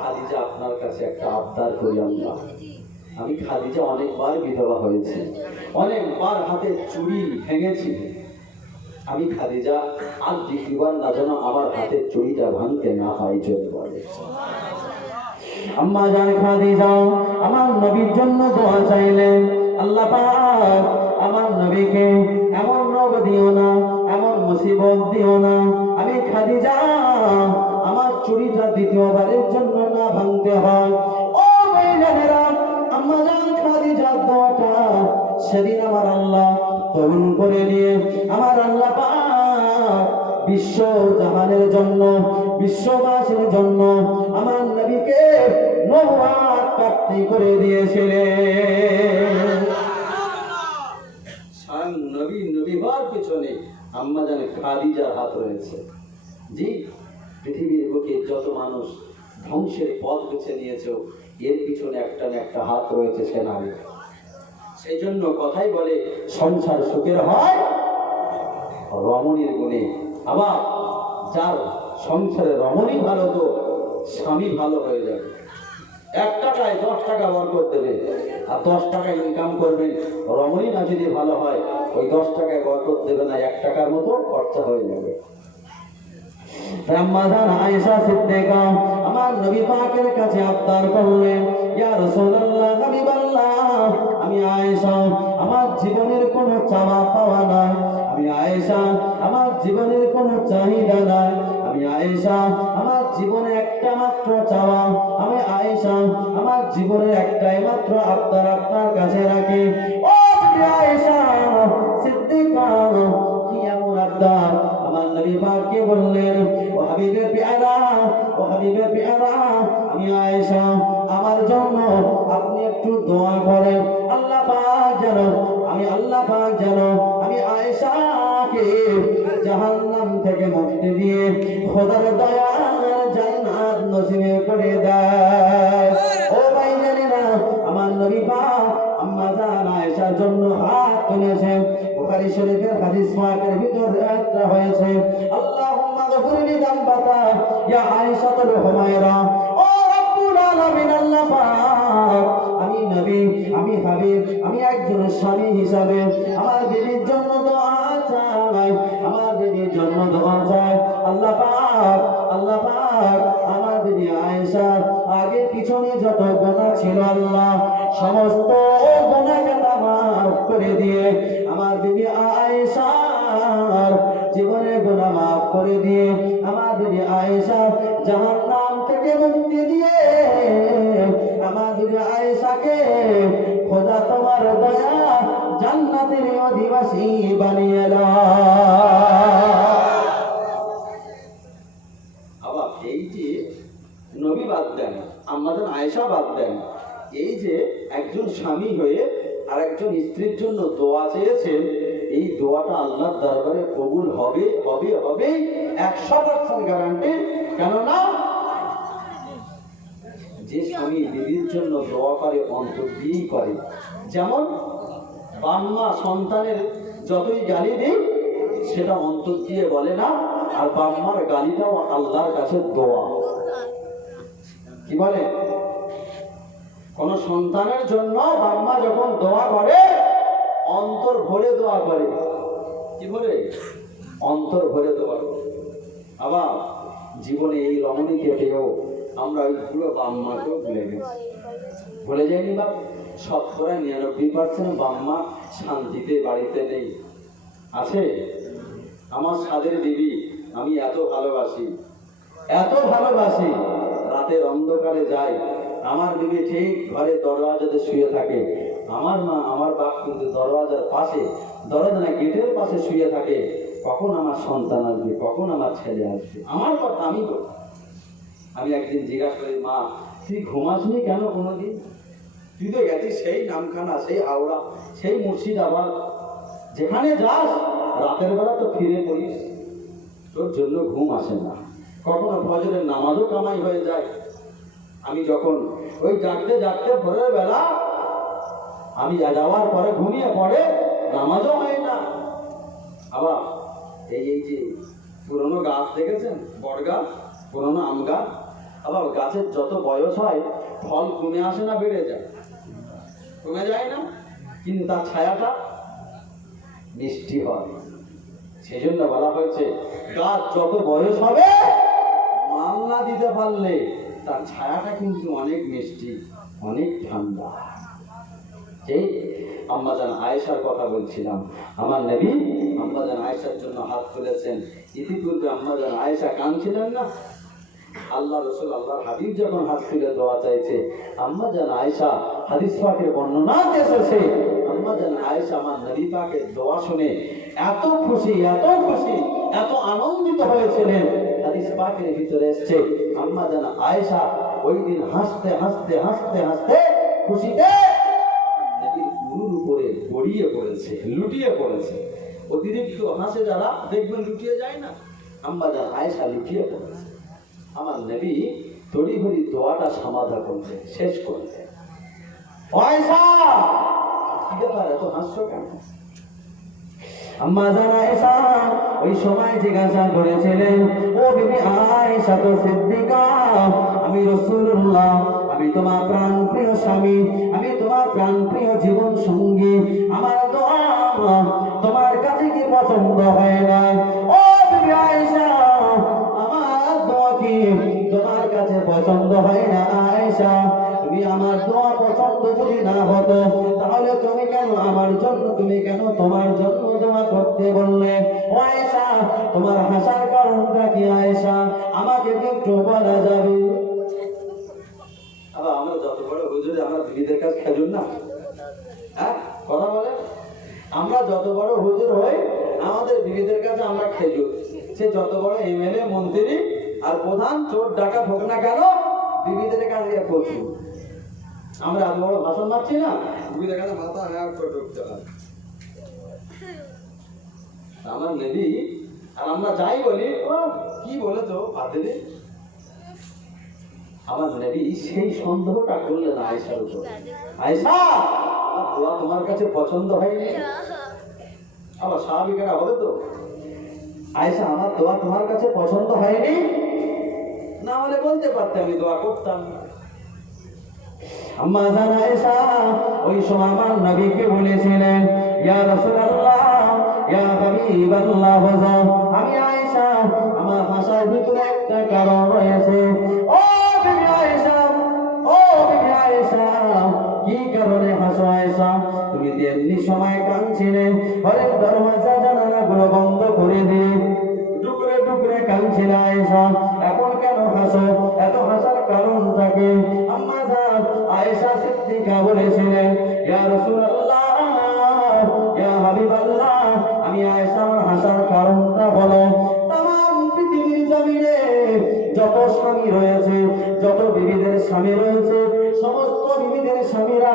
খাদিজা আপনার কাছে একটা আবদার করি আল্লাহ। আমি খাদিজা অনেকবার বিধবা হয়েছি, অনেকবার হাতে চুড়ি ভেঙেছি। আমি খাদিজা আর দ্বিতীয়বার না যেন আমার হাতের চুড়িটা ভাঙতে না হয়। জোর বলে আম্মা জান খাদিজা আমার নবীর জন্য দোয়া চাইলেন, আল্লাহ পাক আমার নবীকে এমন রোগ দিও না, এমন মুসিবত দিও না, আমি খাদিজা আমার চুড়িটা দ্বিতীয়বারের জন্য না ভাঙতে হয়। ও মেয়েরা, আম্মা জান খাদিজার দোয়াটা সেদিন আমার আল্লাহ কবুল করে নিয়ে আমার আল্লাহ পাক বিশ্ব জাহানের জন্য, বিশ্ববাসীর জন্য আমার নবীকে নবুয়ত প্রাপ্তি করে দিয়েছিলেন। স্বয়ং নবী হওয়ার পিছনে আম্মা জান খাদিজার হাত রয়েছে। জি, পৃথিবীর বুকে যত মানুষ ধ্বংসের পথ বেছে নিয়েছে, এর পিছনে একটা না একটা হাত রয়েছে সে নারী। সেই জন্য কথাই বলে সংসার সুখের হয় রমণীর গুণে। আবার যার সংসারে রমণী ভালো, তো স্বামী ভালো হয়ে যাবে। 1 টাকায় 10 টাকা বরকত দেবে, আর 10 টাকা ইনকাম করবেন। রমণী না যদি ভালো হয়, ওই 10 টাকায় বরকত দেবে না, 1 টাকার মতো খরচা হয়ে যাবে। আম্মা জান আয়েশা সিদ্দিকা আমার নবী পাকের কাছে আবদার করলেন, ইয়া রাসূলুল্লাহ, হাবিবাল্লাহ, আমি আয়েশা আমার জীবনের কোনো চাওয়া পাওয়া নাই, আমি আয়েশা আমার জীবনের কোনো চাহিদা নাই, আমি আয়েশা আমার জীবনে একটা মাত্র চাওয়া, আমি আয়েশা আমার জীবনের একটাই মাত্র আবদার আপনার কাছে রাখি। ও আয়েশা সিদ্দিকা, কি এমন আবদার? আমার নবী পাককে বললেন, ও হাবিবে পেয়ারা, ও হাবিবে পেয়ারা, আমি আয়েশা আমার জন্য আপনি একটু দোয়া করেন। আল্লাহ পাক যেন আমি আয়েশাকে জাহান্নাম থেকে মুক্তি দিয়ে খোদার দয়ার জান্নাত নসিব করে দেয়। ও ভাই জানেনা, আমার নবী পাক আম্মা জান আয়েশার জন্য হাত তুলেছেন। বুখারী শরীফের হাদিস পাকের ভিতরে একটা হয়েছে, আল্লাহুম্মা গফির লি যামবাতা ইয়া আয়েশাতুল হুমায়রা। ও রব্বুল আলামিন, আল্লাহ পাক আমি নবী, আমি হাবিব, আমি একজন স্বামী হিসাবে আমার বিবির জন্য দোয়া চাই, আমার বিবির জন্য দোয়া চাই। আল্লাহ পাক আমার বিবি আয়েশা আগে পিছনে যত গুনাহ ছিল আল্লাহ সমস্ত গুনাহকে মাফ করে দিয়ে আমার বিবি আয়েশার জীবনের গুনাহ মাফ করে দিয়ে আমার বিবি আয়েশা জাহান্নাম থেকে মুক্তি দিয়ে আমার বিবি আয়েশাকে খোদা তোমার দয়া জান্নাতের অধিবাসী বানিয়ে দাও। আবার এই যে নবী বাদ দেন, আমাদের আয়েশা বাদ দেন, এই যে একজন স্বামী হয়ে আর একজন স্ত্রীর জন্য দোয়া চেয়েছেন, এই দোয়াটা আল্লাহর দরবারে কবুল হবে হবে হবে 100% গ্যারান্টি। কেননা যে স্বামী বিবির জন্য দোয়া করে অন্তর দিয়েই করে। যেমন বাম্মা সন্তানের যতই গালি দিই সেটা অন্তর দিয়ে বলে না, আর বাম্মার গালিটাও আল্লাহর কাছে দোয়া। কি বলে? কোন সন্তানের জন্য বাম্মা যখন দোয়া করে অন্তর ভরে দোয়া করে। কি বলে? অন্তর ভরে দোয়া করে। আবার জীবনে এই রমণীকে পেয়েও আমরা ওই পুরো বাম্মাকেও ভুলে গেছি। ভুলে যায়নি বা 99% বাম্মা শান্তিতে বাড়িতে নেই। আছে? আমার সাদের দিদি আমি এত ভালোবাসি, এত ভালোবাসি, রাতের অন্ধকারে যাই, আমার দিদি ঠিক ঘরে দরওয়াজাতে শুয়ে থাকে, আমার মা আমার বাপ কিন্তু দরওয়াজার পাশে, দরজা না গেটের পাশে শুয়ে থাকে, কখন আমার সন্তান আসবে, কখন আমার ছেলে আসবে, আমার কথা আমি বলি। আমি একদিন জিজ্ঞাসা করি, মা তুই ঘুমাসনি কেন কোনোদিন? তুই তো গেছিস সেই নামখানা, সেই হাওড়া, সেই মুর্শিদাবাদ, যেখানে যাস রাতের বেলা তো ফিরে পড়িস, তোর জন্য ঘুম আসে না, কখনো ফজরের নামাজও কামাই হয়ে যায়। আমি যখন ওই জাগতে জাগতে ভোরের বেলা আমি যাওয়ার পরে ঘুমিয়ে পড়ে, নামাজও হয় না। আবার এই যে পুরনো গাছ দেখেছেন, বট গাছ, পুরনো আম গাছ, আবার গাছের যত বয়স হয় ফল কমে আসে না বেড়ে যায়? কমে যায় না, কিন্তু তার ছায়াটা মিষ্টি হয়। সেই জন্য বলা হয়েছে গাছ যত বয়স হবে মাল না দিতে পারলে তার ছায়াটা কিন্তু অনেক মিষ্টি, অনেক ঠান্ডা। এই আম্মাজান আয়েশার কথা বলছিলাম। আমার নবী আম্মাজান আয়েশার জন্য হাত তুলেছেন। ইতিপূর্বে আম্মাজান আয়েশা কাঁদছিলেন না? আল্লাহ রসুল আল্লাহর হাবিব যখন হাত তুলে দোয়া চাইছে, আম্মাজান আয়েশা হাদিস পাকের বর্ণনাতে এসেছে, আম্মাজান আয়েশা আমার নবী পাকের দোয়া শুনে এত খুশি, এত খুশি, এত আনন্দিত হয়েছিলেন। হাদিস পাকের ভিতরে এসেছে আম্মাজান আয়েশা ওই দিন হাসতে হাসতে হাসতে হাসতে খুশিতে নবীর গুরুর উপরে গড়িয়ে পড়েছে, লুটিয়ে পড়েছে। অতিরিক্ত হাসে যারা দেখবেন লুটিয়ে যায় না, আম্মাজান আয়েশা লুটিয়ে পড়েছে। আমার নবী তড়িঘড়ি দোয়াটা সমাধা করলেন, শেষ করলেন। আয়েশা কি ব্যাপার, এত হাসছো কেন? আম্মাজান আয়েশা ওই সময় জিজ্ঞাসা করেছিলেন, ও বিবি আয়েশা তো সিদ্দিকা, আমি রাসূলুল্লাহ, আমি তোমার প্রাণপ্রিয় স্বামী, আমি তোমার প্রাণপ্রিয় জীবন সঙ্গী, আমার দোয়া তোমার কাছে কি পছন্দ হয় না? ও বিবি আয়েশা, আমার দোয়া কি তোমার কাছে পছন্দ হয় না? আয়েশা, তুমি আমার দোয়া পছন্দ যদি না হতো তাহলে তুমি কেন আমার জন্য, তুমি কেন তোমার জন্য দোয়া করতে বললে? আয়েশা, তোমার হাসার কারণটা কি আয়েশা, আমাকে কি একটু বলা যাবে? আবার আমরা যত বড় হুজুরে আমরা বিবিদের কাছে খেজুর না, হ্যাঁ কথা বলে, আমরা যত বড় হুজুর হই আমাদের বিবিদের কাছে আমরা খেজুর। সে যত বড় এমএলএ মন্ত্রী আর প্রধান চোর ডাকাত হোক না কেন, বিবিদের কাছে প্রচুর। আমরা এত বড় ভাষণ মারছি না, বিবিদের কাছে মাথা হ্যাঁ করে ঢুকতে হয়। আমার নবী আর আমরা যাই বলি, ও কি বলেছো ফাতেরি, আমার নবী সেই সন্দেহটা করলেন আয়েশার উপর। আয়েশা, দোয়া তোমার কাছে পছন্দ হয়নি? আবার স্বাভাবিকেরা হবে তো, আয়েশা আমার দোয়া তোমার কাছে পছন্দ হয়নি? না হলে বলতে পারতে, আমি দোয়া করতাম। আম্মাজান আয়েশা ওই সময় আমার নবীকে বলেছিলেন, ইয়া রাসূলুল্লাহ, ইয়া হাবিবাল্লাহ, আমি আয়েশা, আমার ভাষার ভিতরে একটা কারণ রয়েছে। ও বিবি আয়েশা, ও কারণে হাসো আয়েশা? তুমি তেমনি সময় কাঁদছিলে, ঘরের দরওয়াজা জানালাগুলো বন্ধ করে দিয়ে টুকরে টুকরে কাঁদছিলে আয়েশা। এখন কেন হাসো? এত হাসার কারণটা কি? আম্মা জান আয়েশা সিদ্দিকা বলেছিলেন, ইয়া রাসূলুল্লাহ, ইয়া হাবিবাল্লাহ, আমি আয়েশা আমার হাসার কারণটা হলো তাম পৃথিবীর জমিনে যত স্বামী রয়েছে, যত বিবিদের স্বামী রয়েছে, সমস্ত বিবিদের স্বামীরা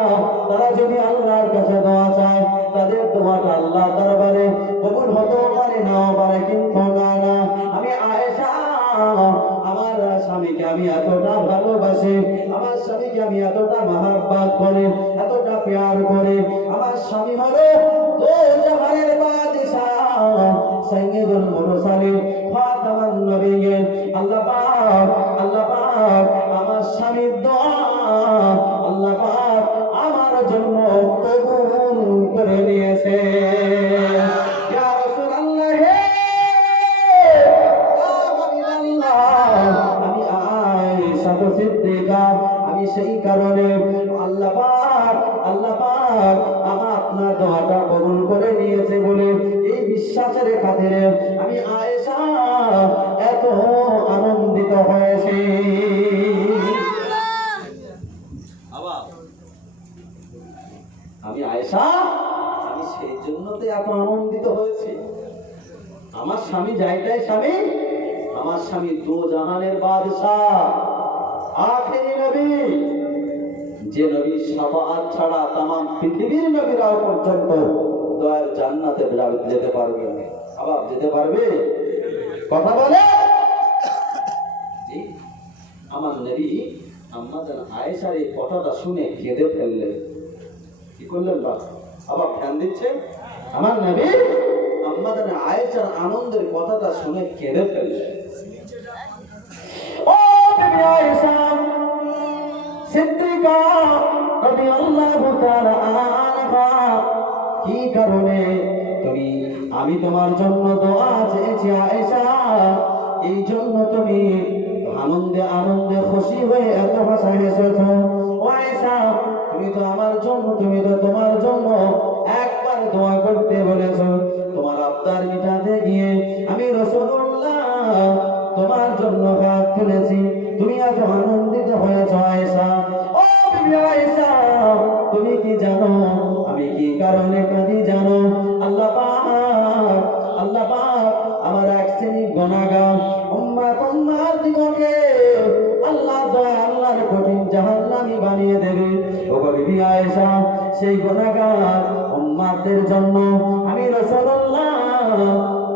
তারা যদি আল্লাহর কাছে দোয়া চায়, তাদের দোয়াটা আল্লাহ দরবারে কবুল হতেও পারে, নাও পারে, কিন্তু না না, আমি আয়েশা আমার স্বামীকে আমি এতটা ভালোবাসি, আমার স্বামীকে আমি এতটা মহব্বত করি, এতটা প্যার করি। আমার স্বামী হলো দো জাহানের বাদশাহ, সাইয়্যিদুল মুরসালিন, খাতামুন নবিয়্যিন। আল্লাহ পাক আমার স্বামীর দোয়া আল্লাহ পাক আমার জন্য কবুল করে নিয়েছে। ইয়া রাসূলুল্লাহ, হে হাবিবাল্লাহ, আমি আয়েশা সিদ্দিকা, আমি সেই কারণে আল্লাহ পাক আপনার দোয়াটা কবুল করে নিয়েছে বলে এই বিশ্বাসের খাতিরে আমি আয়েশা এত আনন্দিত হয়েছি। আমি আয়েশা, আমি সেই জন্যতে এত আনন্দিত হয়েছি। আমার স্বামী যাইটাই স্বামী, আমার স্বামী দো জাহানের বাদশাহ, আখেরি নবী, যে নবী শাফাআত ছাড়া তামাম পৃথিবীর নবীরাও পর্যন্ত দয়ার জান্নাতে যেতে পারবে। আবার যেতে পারবে? কথা বলে। আমার নবী আম্মা জান আয়েশার এই কথাটা শুনে কেঁদে ফেললেন। কি করলেন? বা আবার ধ্যান দিচ্ছে। আমার নবী আম্মা জান আয়েশার আনন্দের কথাটা শুনে কেঁদে ফেললেন। ও বিবি আয়েশা সিদ্দিকা রাদিয়াল্লাহু তাআলা আনহা, কি কারণে তুমি, আমি তোমার জন্য দোয়া চেয়েছি আয়েশা, এই জন্য তুমি আনন্দে আনন্দে খুশি হয়ে এত হাসা হেসেছো। ও আয়েশা, তুমি তো আমার জন্য, তুমি তো তোমার জন্য একবার দোয়া করতে বলেছো। তোমার আবদার মিটাতে গিয়ে আমি রাসূলুল্লাহ তোমার জন্য হাত তুলেছি, তুমি এত আনন্দিত হয়েছো আয়েশা। ও বিবি আয়েশা, তুমি কি জানো আমি কি কারণে কাঁদি জানো? আল্লাহ পাক আমার এক শ্রেণী গুনাহগার উম্মাত দিগকে আল্লাহর কঠিন জাহান্নামী বানিয়ে দেবে। ও বিবি আয়েশা, সেই গুনাহগার উম্মাতদের জন্য আমি রাসূলুল্লাহ,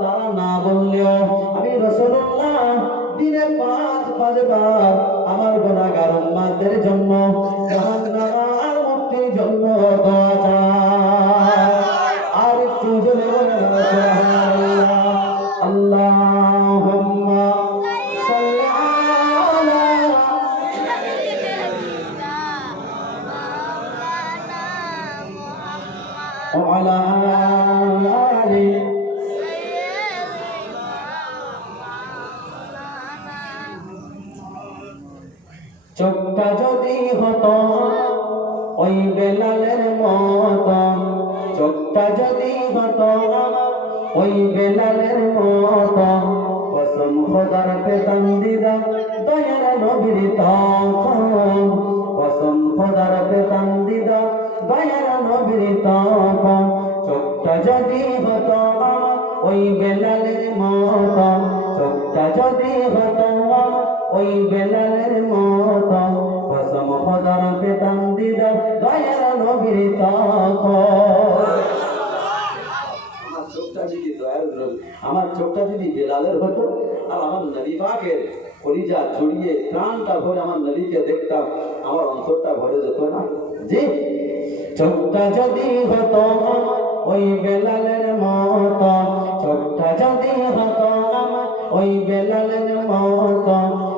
তারা না বললেও আমি রাসূলুল্লাহ দিনে 5 বার আমার গুনাহগার উম্মাতদের জন্য জাহান্নামের মুক্তির জন্য দোয়া চাই। আর একটু জোরে বলেন সুবহানাল্লাহ। আল্লাহুম্মা সাল্লি আলা ওয়া আলা আলি চোখটা যদি হতো ওই বেলালের মতো, চোখটা যদি হতো ওই বেলালের মতো, কসম খোদার পেতাম দিদা দয়ার নবীর তখন, কসম খোদার পেতাম দিদা দয়ার নবীর তখন। চোখটা যদি হতো ওই বেলালের মতো, চোখটা যদি হতো ওই বেলালের মতো, কসম খোদার পেতাম দিদা দয়ার নবীর তখন। আমার চোখটা যদি বেলালের হতো আর আমার নবী পাকের কলিজা জড়িয়ে প্রাণটা ভরে আমার নবীকে দেখতাম, আমার অন্তরটা ভরে যেত না? জি, চোখটা যদি হতো ওই বেলালের মতো, চোখটা যদি হতো ওই বেলালের মতো,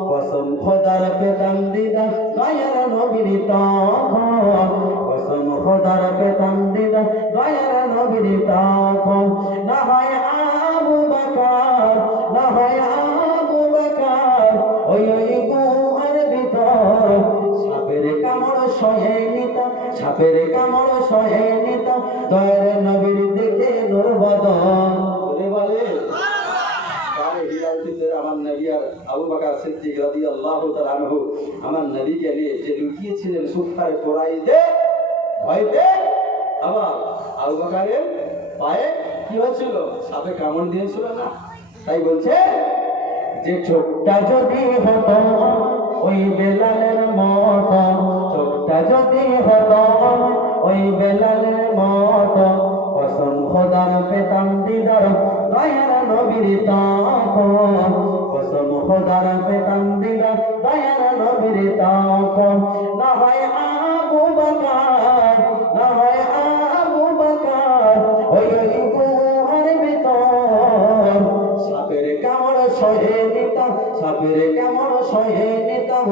কসম খোদার পেতাম দিদা দয়ার নবীর তখন, কসম খোদার পেতাম দিদা দয়ার নবীর তখন। না হয় আবু বকর, না হয় আবু বকর ওই গুহার ভিতর সাপের কামড় সয়ে নিতাম, সাপের সহে নিতাম দয়ার নবীর দেখে নূর বদন। বলে কারে হিরাউদ্দিনের আমার নবী আর আবু বকর সিদ্দিক রাদিয়াল্লাহু তাআলা আনহু আমার নবীকে নিয়ে যে লুকিয়েছিলেন সুফার কুরাইশদের ভয়তে, আবার আবু বকরের পায়ে কি হয়েছিল? সাপে কামড় দিয়েছিল না? তাই বলছে যে চোখটা যদি হতো ওই বেলালের মতো, চোখটা যদি হতো ওই বেলালের মতো, কসম খোদার পেতাম দিদার দয়ার নবীর তখন, কসম খোদার পেতাম দিদার দয়ার নবীর তখন। না হয় আবু বকর, না হয় আবু বকর ওই গুহার ভিতর, সাপের কামড় সহে নিতাম, সাপের কামড় সহে নিতাম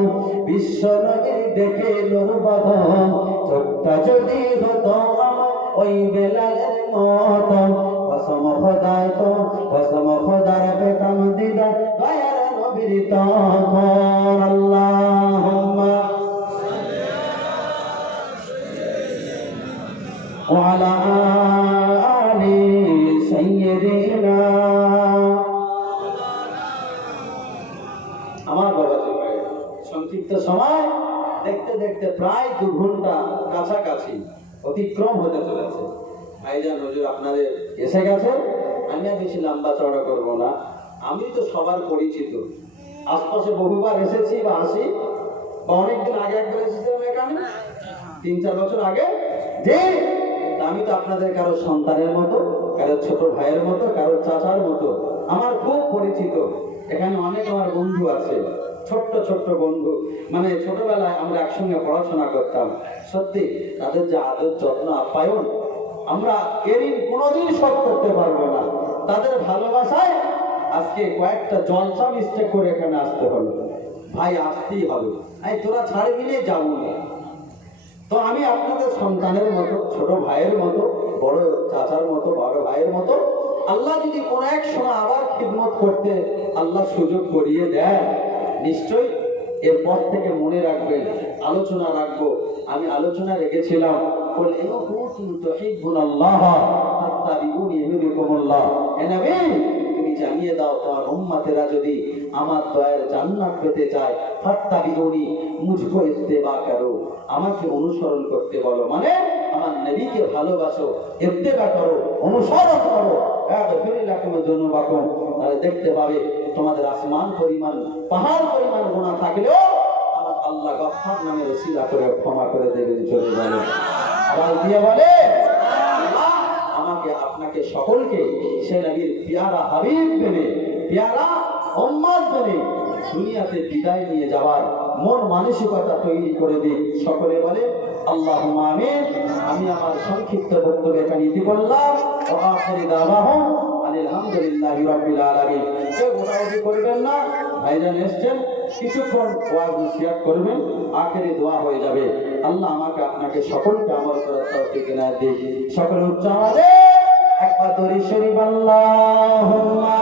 বিশ্ব নবীর দেখে নূর বদন। চোখটা যদি হতো আমার ওই বেলালের মতো, কসম খোদার তো কসম খোদার পেতাম দিদার দয়ার নবীর তখন। আল্লাহুম্মা ওয়া আলা আলি সাইয়্যিদিনা। আমার বাবাজি ভাই, সংক্ষিপ্ত সময় দেখতে দেখতে প্রায় 2 ঘন্টা কাছাকাছি অতিক্রম হতে চলেছে। ভাইজান হুজুর আপনাদের এসে গেছে, আমি আর বেশি লম্বা চড়া করবো না। আমি তো সবার পরিচিত, আশপাশে বহুবার এসেছি বা আসি, বা অনেকদিন আগে একবার এসেছিলাম এখানে 3-4 বছর আগে। যে আমি তো আপনাদের কারো সন্তানের মতো, কারো ছোট ভাইয়ের মতো, কারো চাচার মতো, আমার খুব পরিচিত। এখানে অনেক আমার বন্ধু আছে, ছোট্ট ছোট্ট বন্ধু, মানে ছোটবেলায় আমরা একসঙ্গে পড়াশোনা করতাম। সত্যি তাদের যে আদর যত্ন আপ্যায়ন আমরা এরই কোনোদিন শোধ করতে পারবো না। তাদের ভালোবাসায় আজকে কয়েকটা জলসা মিস্টেক করে এখানে আসতে হলো। ভাই আসতেই হবে, এই তোরা ছাড়বি নিয়ে যাবো না। তো আমি আপনাদের সন্তানের মতো, ছোট ভাইয়ের মতো, বড় চাচার মতো, বড় ভাইয়ের মতো, আল্লাহ যদি কোনো এক সময় আবার খিদমত করতে আল্লাহ সুযোগ করিয়ে দেয়, নিশ্চয়ই এরপর থেকে মনে রাখবেন, আলোচনা রাখবো। আমি আলোচনা রেখেছিলাম বলে তুমি জানিয়ে দাও তোমার উম্মতেরা যদি আমার দয়ার জান্নাত পেতে চায়, ফাত্তাবিউনি, মুঝকো ইত্তেবা করো, আমাকে অনুসরণ করতে বলো, মানে আমার নবীকে ভালোবাসো, ইত্তেবা করো, অনুসরণ করো। দেখতে পাবে তোমাদের আসমান পরিমাণ, পাহাড় পরিমাণ গুনাহ থাকলেও আমার আল্লাহ গফফার নামে ওসিলা করে ক্ষমা করে দেবেন। চলে যাবে আবার দিয়ে বলে আল্লাহ আমাকে আপনাকে সকলকে সে নবীর পেয়ারা হাবিব মেনে, পেয়ারা উম্মত মেনে দুনিয়াতে বিদায় নিয়ে যাওয়ার মন মানসিকতা তৈরি করে দিন। সকলে বলে আল্লাহুম্মা আমিন। আমি আমার সংক্ষিপ্ত বক্তব্য এখানে ইতি করলাম। ওয়া আখিরু দাওয়াহুম আলহামদুলিল্লাহি রাব্বিল আলামিন। কেউ গোটাগুটি করবেন না, ভাইজান এসছেন, কিছুক্ষণ ওয়াজ নসিহত করবেন, আখেরি দোয়া হয়ে যাবে। আল্লাহ আমাকে আপনাকে সকলকে আমল করার তৌফিক এনায়েত দিন। সকলে উচ্চ আওয়াজে একবার দরুদ শরীফ আল্লাহুম্মা